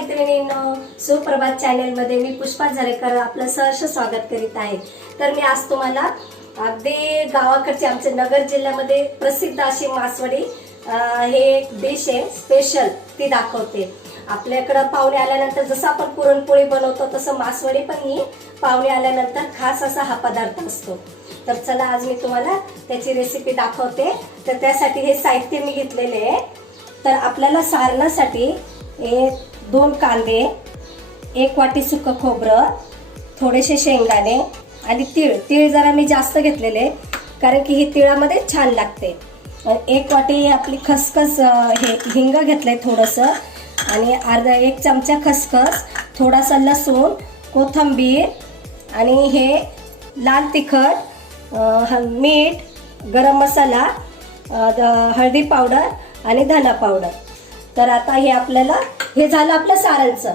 मैत्रिणींनो सुप्रभात चॅनेलमध्ये मी पुष्पा झरेकर आपलं सहर्ष स्वागत करीत आहे. तर मी आज तुम्हाला अगदी गावाकडचे आमच्या नगर जिल्ह्यामध्ये प्रसिद्ध अशी मासवडी हे एक डिश आहे स्पेशल ती दाखवते. आपल्याकडं पाहुणे आल्यानंतर जसं आपण पुरणपोळी बनवतो तसं मासवडी पण ही पाहुणे आल्यानंतर खास असा हा पदार्थ असतो. तर चला आज मी तुम्हाला त्याची रेसिपी दाखवते. तर त्यासाठी हे साहित्य मी घेतलेले आहे. तर आपल्याला सारणासाठी हे दोन कांदे एक वाटी सुकं खोबरं थोडेसे शेंगदाणे आणि तीळ. तीळ जरा मी जास्त घेतलेले कारण की ही तिळामध्ये छान लागते. एक वाटी आपली खसखस हे हिंग घेतलंय थोडंसं आणि अर्धा एक चमचा खसखस थोडासा लसूण कोथिंबीर आणि हे लाल तिखट ह- मीठ गरम मसाला द- हळदी पावडर आणि धना पावडर. तर आता हे आपल्याला हे झालं आपलं सारणचं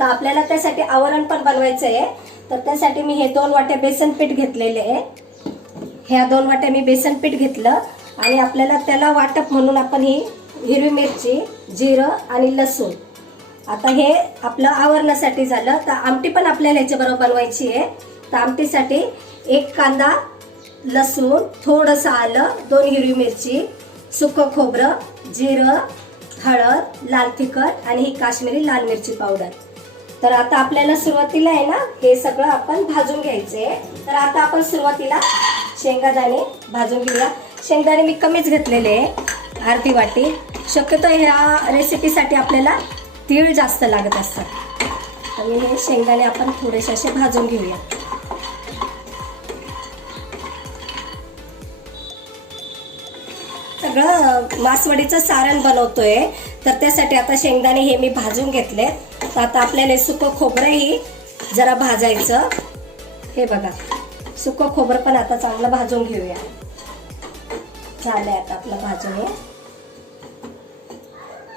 तर आपल्याला त्यासाठी आवरण पण बनवायचं आहे तर त्यासाठी मी हे दोन वाट्या बेसन पीठ घेतलेले आहे. ह्या दोन वाट्या मी बेसन पीठ घेतलं. आणि आपल्याला त्याला वाटप म्हणून आपण ही हिरवी मिरची जिरं आणि लसूण. आता हे आपलं आवरणासाठी झालं. तर आमटी पण आपल्याला ह्याच्याबरोबर बनवायची आहे. तर आमटीसाठी एक कांदा लसूण थोडंसं आलं दोन हिरवी मिरची सुकं खोबरं जिरं हळद लाल तिखट आणि ही काश्मीरी लाल मिरची पावडर. तर आता आपल्याला सुरुवातीला आहे ना हे सगळं आपण भाजून घ्यायचे तर आता आपण सुरुवातीला शेंगादाणे भाजून घेऊया. शेंगदाणे मी कमीच घेतलेले आहे अर्धी वाटी. शक्यतो ह्या रेसिपीसाठी आपल्याला तीळ जास्त लागत असतात. आणि हे शेंगदाणे आपण थोडेसे असे भाजून घेऊया. सगळं मासवडीचं सारण बनवतोय. तर त्यासाठी आता शेंगदाणे हे मी भाजून घेतले. तर आता आपल्याला सुकं खोबरंही जरा भाजायचं. हे बघा सुकं खोबरं पण आता चांगलं भाजून घेऊया. झालंय आता आपलं भाजून. हे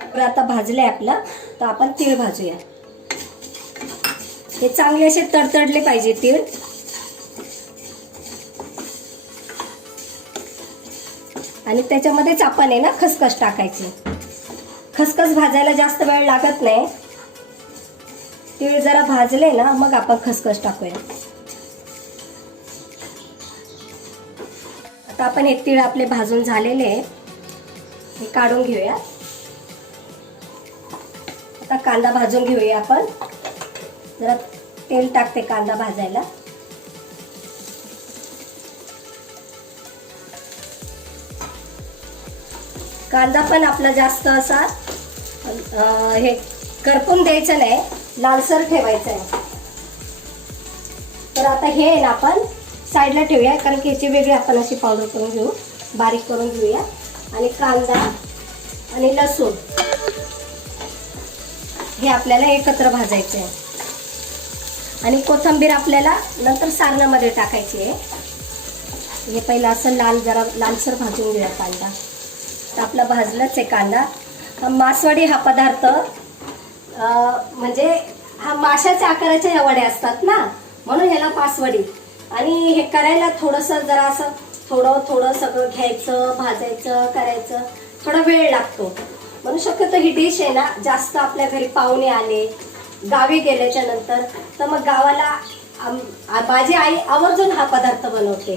खोबरं आता भाजलंय आपलं तर आपण तीळ भाजूया. हे चांगले असे तडतडले पाहिजे तीळ. आणि त्याच्यामध्येच आपण आहे ना खसखस टाकायची. खसखस भाजायला जास्त वेळ लागत नाही. तीळ जरा भाजले ना मग आपण खसखस टाकूया. आता आपण हे तीळ आपले भाजून झालेले हे काढून घेऊया. आता कांदा भाजून घेऊया आपण. जरा तेल टाकते कांदा भाजायला. कांदा पण आपला जास्त असा हे करपून द्यायचं नाही लालसर ठेवायचं आहे. तर आता हे आहे ना आपण साईडला ठेवूया कारण की याची वेगळी आपण अशी पावडर करून घेऊ बारीक करून घेऊया. आणि कांदा आणि लसूण हे आपल्याला एकत्र भाजायचे आहे. आणि कोथिंबीर आपल्याला नंतर सारणामध्ये टाकायची आहे. हे पहिलं असं लाल जरा लालसर भाजून घेऊया कांदा. तर आपला भाजलाच आहे कांदा. मासवडी हा पदार्थ म्हणजे हा माशाच्या आकाराच्या ह्या वड्या असतात ना? म्हणून ह्याला मासवडी. आणि हे करायला थोडंसं जरा असं थोडं थोडं सगळं घ्यायचं भाजायचं करायचं. थोडा वेळ लागतो. म्हणून शक्यतो ही डिश आहे ना जास्त आपल्या घरी पाहुणे आले गावी गेल्याच्यानंतर तर मग गावाला माझी आई आवर्जून हा पदार्थ बनवते.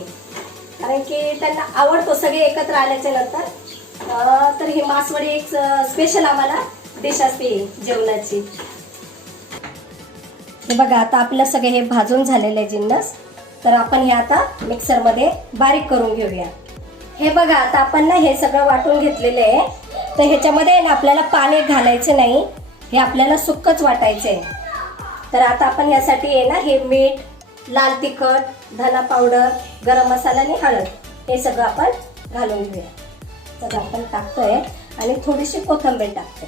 कारण की त्यांना आवडतो सगळे एकत्र आल्याच्यानंतर. तर हे मासवडी एक स्पेशल आम्हाला डिश असते जेवणाची. हे बघा आता आपलं सगळे हे भाजून झालेले जिन्नस. तर आपण हे आता मिक्सरमध्ये बारीक करून घेऊया. हे बघा आता आपण ना हे सगळं वाटून घेतलेलं आहे. तर ह्याच्यामध्ये ना आपल्याला पाणी घालायचं नाही. हे आपल्याला सुक्कच वाटायचं आहे. तर आता आपण यासाठी आहे ना हे मीठ लाल तिखट धना पावडर गरम मसाला आणि हळद हे सगळं आपण घालून घेऊया. तर आपण टाकतोय आणि थोडीशी कोथिंबीर टाकते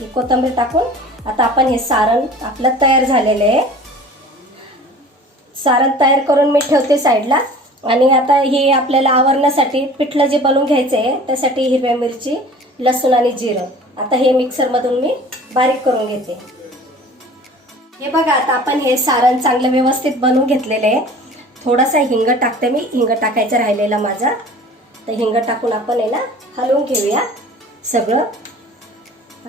ही कोथिंबीर टाकून आता आपण हे सारण आपलं तयार झालेलं आहे. सारण तयार करून मी ठेवते साईडला. आणि आता हे आपल्याला आवरण्यासाठी पिठलं जे बनवून घ्यायचं आहे त्यासाठी हिरव्या मिरची लसूण आणि जिरं. आता हे मिक्सरमधून मी बारीक करून घेते. हे बघा आता आपण हे सारण चांगलं व्यवस्थित बनवून घेतलेलं आहे. थोडासा हिंग टाकते मी. हिंग टाकायचं राहिलेला माझा. तर हिंग टाकून आपण आहे ना हलवून घेऊया. सगळं.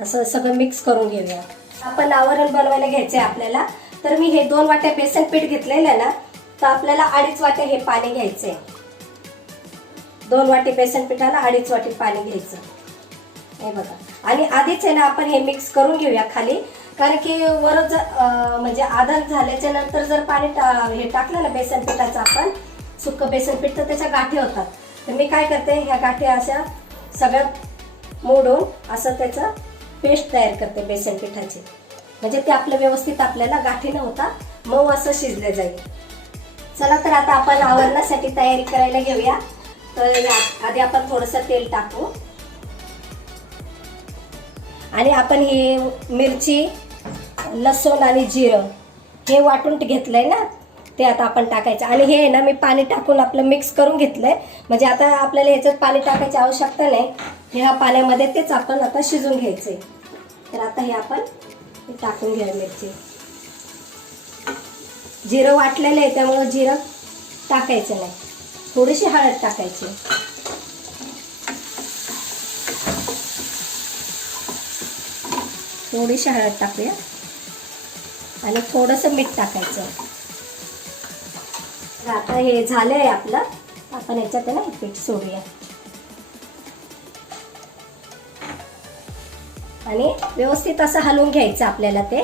असं सगळं मिक्स करून घेऊया. आपण आवरण बनवायला घ्यायचं आहे आपल्याला. तर मी हे दोन वाट्या बेसन पीठ घेतलेलं आहे ना तर आपल्याला अडीच वाट्या हे पाणी घ्यायचं आहे दोन वाटी बेसन पिठाला अडीच वाटी पाणी घ्यायचं. हे बघा. आणि आधीच आहे ना आपण हे मिक्स करून घेऊया खाली. कारण की वरच जर म्हणजे आधार झाल्याच्यानंतर जर पाणी टा- हे टाकलं ना बेसन पिठाचं आपण सुक्क बेसन पीठ तर त्याच्या गाठी होतात. तर मी काय करते ह्या गाठी अशा सगळ्या मोडून असं त्याचं पेस्ट तयार करते बेसन पिठाची. म्हणजे ते आपलं व्यवस्थित आपल्याला गाठी न होता मऊ असं शिजले जाईल. चला तर आता आपण आवरणासाठी तयारी करायला घेऊया. तर आधी आपण थोडंसं तेल टाकू. आणि आपण ही मिरची लसूण आणि जिरं. हे वाटून घेतलंय ना ते आता आपण टाकायचं. आणि हे आहे ना मी पाणी टाकून आपलं मिक्स करून घेतलंय. म्हणजे आता आपल्याला ह्याच्यात पाणी टाकायची आवश्यकता नाही. ह्या पाण्यामध्ये तेच आपण आता शिजून घ्यायचंय. तर आता हे आपण टाकून घ्या मिरची. जिरं वाटलेलं आहे त्यामुळं जिरं टाकायचं नाही. थोडीशी हळद टाकायची. थोडीशी हळद टाकूया. आणि थोडंसं मीठ टाकायचं. तर आता हे झालं आहे आपलं. आपण याच्यात ना पीठ सोडूया. आणि व्यवस्थित असं हलवून घ्यायचं आपल्याला ते.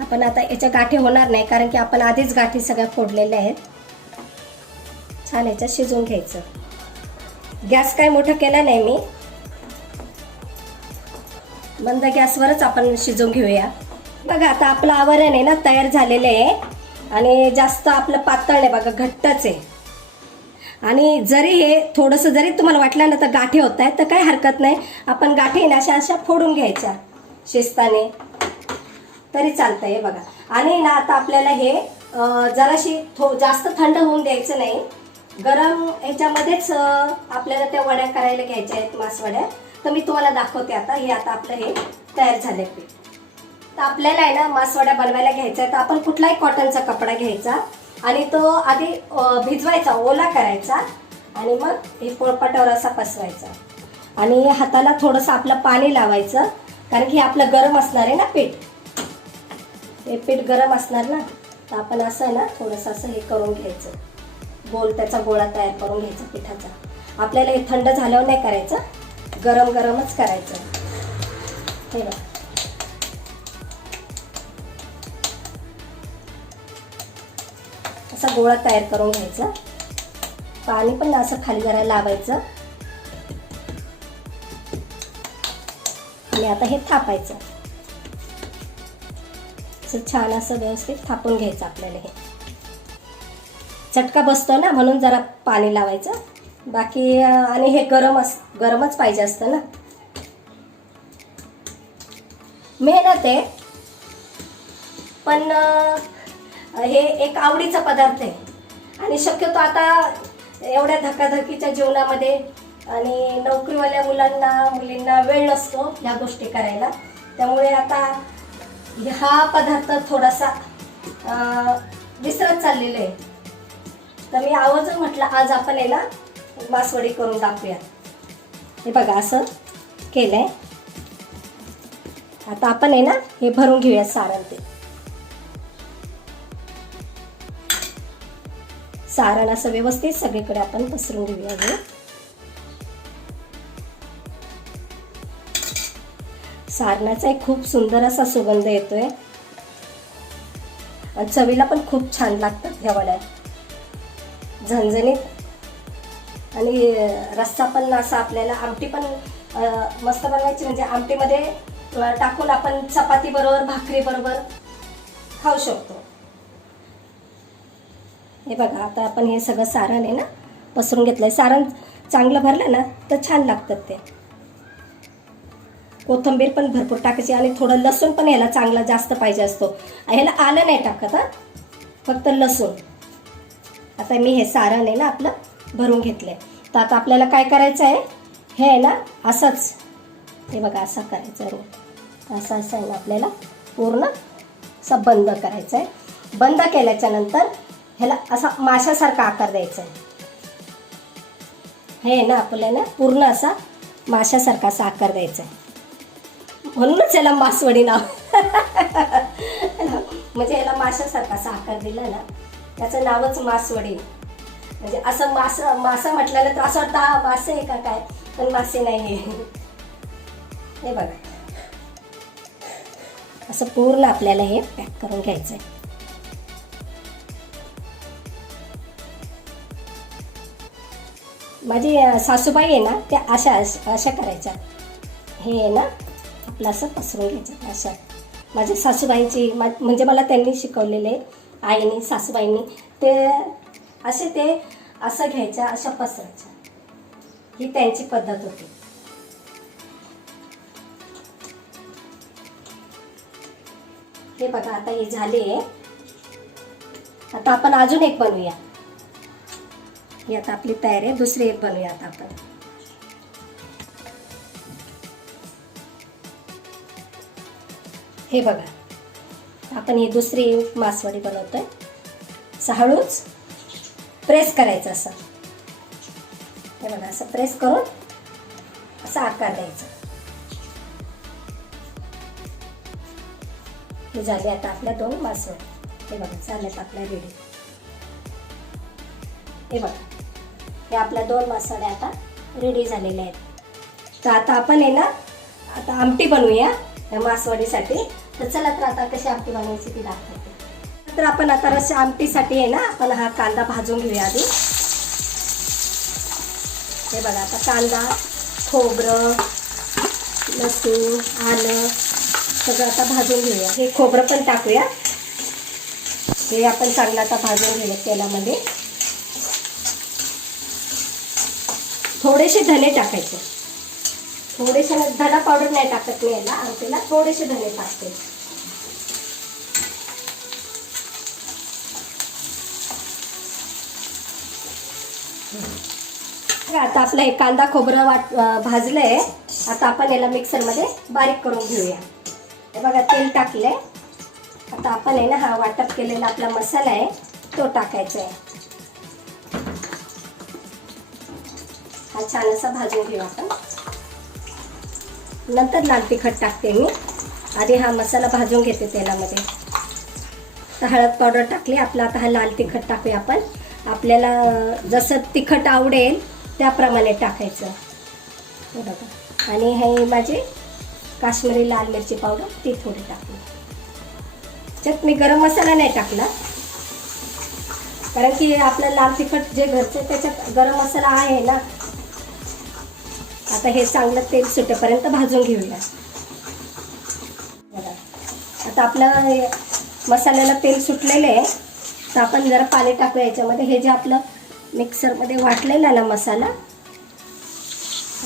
आपण आता याच्या गाठी होणार नाही कारण की आपण आधीच गाठी सगळ्या फोडलेल्या आहेत. छान याच्यात शिजवून घ्यायचं. गॅस काय मोठा केला नाही मी. मंद गॅसवरच आपण शिजवून घेऊया. बघा आता आपलं आवरण आहे ना तयार झालेलं आहे. आणि जास्त आपलं पातळ नाही बघा घट्टच आहे. आणि जरी हे थोडंसं जरी तुम्हाला वाटलं ना तर गाठी होत आहेत तर काही हरकत नाही. आपण गाठी ना अशा अशा फोडून घ्यायच्या शिस्ताने. तरी चालतं आहे बघा. आणि ना आता आपल्याला हे जराशी थो जास्त थंड होऊन द्यायचं नाही. गरम ह्याच्यामध्येच आपल्याला त्या वड्या करायला घ्यायच्या आहेत मासवड्या तर मी तुम्हाला दाखवते आता. हे आता आपलं हे तयार झालं पीठ. तर आपल्याला आहे ना मासवड्या बनवायला घ्यायच्या आहेत. तर आपण कुठलाही कॉटनचा कपडा घ्यायचा. आणि तो आधी भिजवायचा ओला करायचा. आणि मग हे पोळपाटावर असा पसवायचा आणि हाताला थोडंसं आपलं पाणी लावायचं. कारण की हे आपलं गरम असणार आहे ना पीठ. हे पीठ गरम असणार ना? तर आपण असं आहे ना थोडंसं असं हे करून घ्यायचं. गोल त्याचा गोळा तयार करून घ्यायचा पिठाचा. आपल्याला हे थंड झाल्यावर नाही करायचं. गरम गरमच करायचं. हे बघा. असा गोळा तयार करून घ्यायचा. पाणी पण असं खाली जरा लावायचं. आणि आता हे थापायचं. असं छान असं व्यवस्थित थापून घ्यायचं आपल्याला हे. चटका बसतो ना म्हणून जरा पाणी लावायचं. बाकी आणि हे गरम अस गरमच पाहिजे असतं ना. मेहनत आहे. पण हे एक आवडीचा पदार्थ आहे. आणि शक्यतो आता एवढ्या धकाधकीच्या जीवनामध्ये आणि नोकरीवाल्या मुलांना मुलींना वेळ नसतो ह्या गोष्टी करायला. त्यामुळे आता हा पदार्थ थोडासा विसरत चाललेला आहे. तर मी आवाजच म्हटलं आज आपण याला मासवडी करून दाखवूया हे बघा असं केलंय. आता आपण आहे ना हे भरून घेऊया सारण ते. सारण असं व्यवस्थित सगळीकडे आपण पसरून घेऊया हे. सारणाचा एक खूप सुंदर असा सुगंध येतोय. आणि चवीला पण खूप छान लागतात ह्या वड्या. झणझणीत आणि रस्सा पण असा आपल्याला आमटी पण मस्त बनवायची. म्हणजे आमटीमध्ये टाकून आपण चपाती बरोबर भाकरी बरोबर खाऊ शकतो. हे बघा आता आपण हे सगळं सारण आहे ना पसरून घेतलंय. सारण चांगलं भरलं ना तर छान लागतात ते. कोथिंबीर पण भरपूर टाकायची आणि थोडं लसूण पण ह्याला चांगला जास्त पाहिजे असतो. ह्याला आलं नाही टाकत हां? फक्त लसूण. आता मी हे सारण आहे ना आपलं भरून घेतलंय. तर आता आपल्याला काय करायचं आहे? हे आहे ना असंच. हे बघा असं करायचं आहे. असं असं आहे ना आपल्याला पूर्ण असं बंद करायचं आहे. बंद केल्याच्यानंतर ह्याला असा माशासारखा आकार द्यायचा आहे. हे आहे ना आपल्याला पूर्ण असा माशासारखा असा आकार द्यायचा आहे. म्हणूनच याला मासवडी नाव. म्हणजे याला माशासारखा असा आकार दिला ना. त्याचं नावच मासवडे. म्हणजे असं मास मासा म्हटल्याला तर असं वाटतं हा मासे आहे का काय? पण मासे नाही आहे हे बघा. असं पूर्ण आपल्याला हे पॅक करून घ्यायचं आहे माझी सासूबाई आहे ना त्या अशा अशा करायच्या. हे आहे ना आपलं असं पसरून घ्यायचं अशा माझ्या सासूबाईची मा म्हणजे मला त्यांनी शिकवलेले आईनी सासूबाईंनी ते असे ते असं घ्यायच्या अशा पसरायच्या. ही त्यांची पद्धत होती. हे बघा आता हे झाले. आता आपण अजून एक बनवूया. ही आता आपली तयारी आहे. दुसरी एक बनवूया आता आपण. हे बघा. आपण ही दुसरी मासवडी बनवतोय. असं हळूच प्रेस करायचं असं. हे बघा असं प्रेस करून असा आकार द्यायचा. हे झाले आता आपल्या दोन मासवडी. हे बघा झाल्यात आपल्या रेडी. हे बघा हे आपल्या दोन मासवड्या आता रेडी झालेल्या आहेत. तर आता आपण आहे ना आता आमटी बनवूया या मासवडीसाठी. तर चला तर आता कशी आमटी बनवायची ती दाखवते. तर आपण आता रस आमटीसाठी आहे ना आपण हा कांदा भाजून घेऊया आधी. हे बघा आता कांदा खोबरं लसूण आलं सगळं आता भाजून घेऊया. हे खोबरं पण टाकूया. हे आपण चांगलं आता भाजून घेऊया तेलामध्ये. थोडेसे धने टाकायचे. थोडेसे धना पावडर नाही टाकत मी याला आमटीला थोडेसे धने टाकते. आता आपला हे कांदा खोबरं वाट भाजलं आहे आता आपण याला मिक्सरमध्ये बारीक करून घेऊया. हे बघा तेल टाकलंय. आता आपण आहे ना हा वाटप केलेला आपला मसाला आहे तो टाकायचा आहे. हा छान असा भाजून घेऊ आपण. नंतर लाल तिखट टाकते मी. आधी हा मसाला भाजून घेते तेलामध्ये. तर हळद पावडर टाकली आपला आता हा लाल तिखट टाकूया आपण. आपल्याला जसं तिखट आवडेल त्याप्रमाणे टाकायचं. हे बघा. आणि हे माझी काश्मीरी लाल मिरची पावडर ती थोडी टाकली त्याच्यात मी गरम मसाला नाही टाकला कारण की आपलं लाल तिखट जे घरचं त्याच्यात गरम मसाला आहे ना आता हे चांगलं तेल सुटेपर्यंत भाजून घेऊया. बघा. आता आपलं हे मसाल्याला तेल सुटलेलं आहे. तर आपण जरा पाणी टाकूया याच्यामध्ये. हे जे आपलं मिक्सरमध्ये वाटलेला ना मसाला.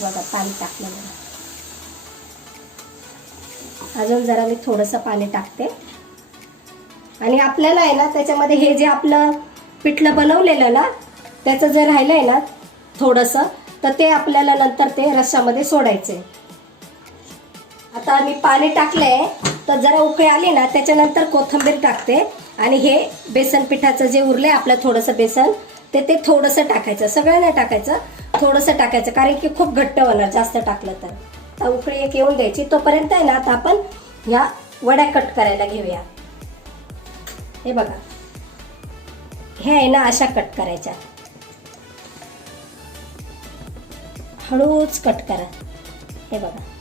बघा पाणी टाकलेलं अजून जरा मी थोडंसं पाणी टाकते. आणि आपल्याला आहे ना त्याच्यामध्ये हे जे आपलं पिठलं बनवलेलं ना त्याचं जे राहिलं आहे ना थोडंसं तर ते आपल्याला नंतर ते रश्शामध्ये सोडायचे आता मी पाणी टाकलंय तर जरा उकळी आली ना त्याच्यानंतर कोथिंबीर टाकते. आणि हे बेसन पिठाचं जे उरलं आहे आपलं थोडंसं बेसन ते ते थोडंसं टाकायचं सगळ्याला टाकायचं थोडंसं टाकायचं कारण की खूप घट्ट होणार जास्त टाकलं तर. आता उकळी एक येऊन द्यायची तोपर्यंत आहे ना आता आपण ह्या वड्या कट करायला घेऊया. हे बघा. हे आहे ना अशा कट करायच्या. हळूच कट करा. हे बघा.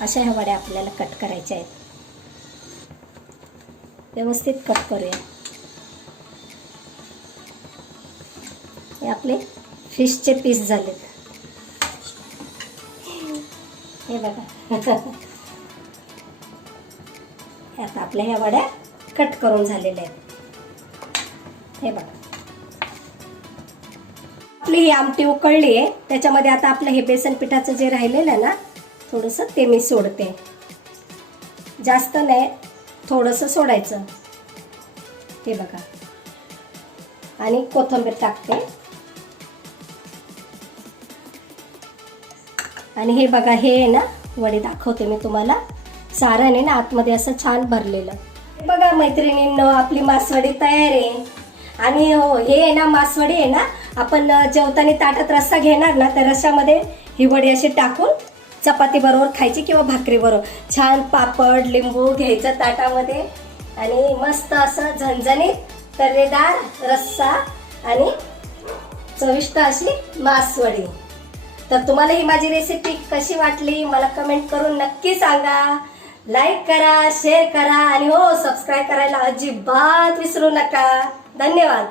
अशा ह्या वड्या आपल्याला कट करायच्या आहेत. व्यवस्थित कट करूया. हे आपले फिशचे पीस झालेत. हे बघा. आता आपल्या ह्या वड्या कट करून झालेल्या आहेत. हे बघा. आपली ही आमटी उकळली आहे. त्याच्यामध्ये आता आपलं हे बेसन पिठाचं जे राहिलेलं आहे ना थोडंसं ते मी सोडते. जास्त नाही थोडंसं सोडायचं. हे बघा. आणि कोथिंबीर टाकते. आणि हे बघा हे आहे ना वडे दाखवते मी तुम्हाला. सारण आहे ना आतमध्ये असं छान भरलेलं. हे बघा मैत्रिणींनो आपली मासवडी तयार आहे. आणि हो हे आहे ना मासवडी आहे ना आपण जेवताना ताटात रस्सा घेणार ना त्या रस्स्यामध्ये ही वडी अशी टाकून चपाती बरोबर खायची किंवा भाकरी बरोबर? छान पापड लिंबू घ्यायचं ताटामध्ये आणि मस्त असं झणझणीत तर्रेदार रस्सा आणि चविष्ट अशी मासवडी. तर तुम्हाला ही माझी रेसिपी कशी वाटली मला कमेंट करून नक्की सांगा. लाईक करा शेअर करा आणि हो सबस्क्राईब करायला अजिबात विसरू नका. धन्यवाद.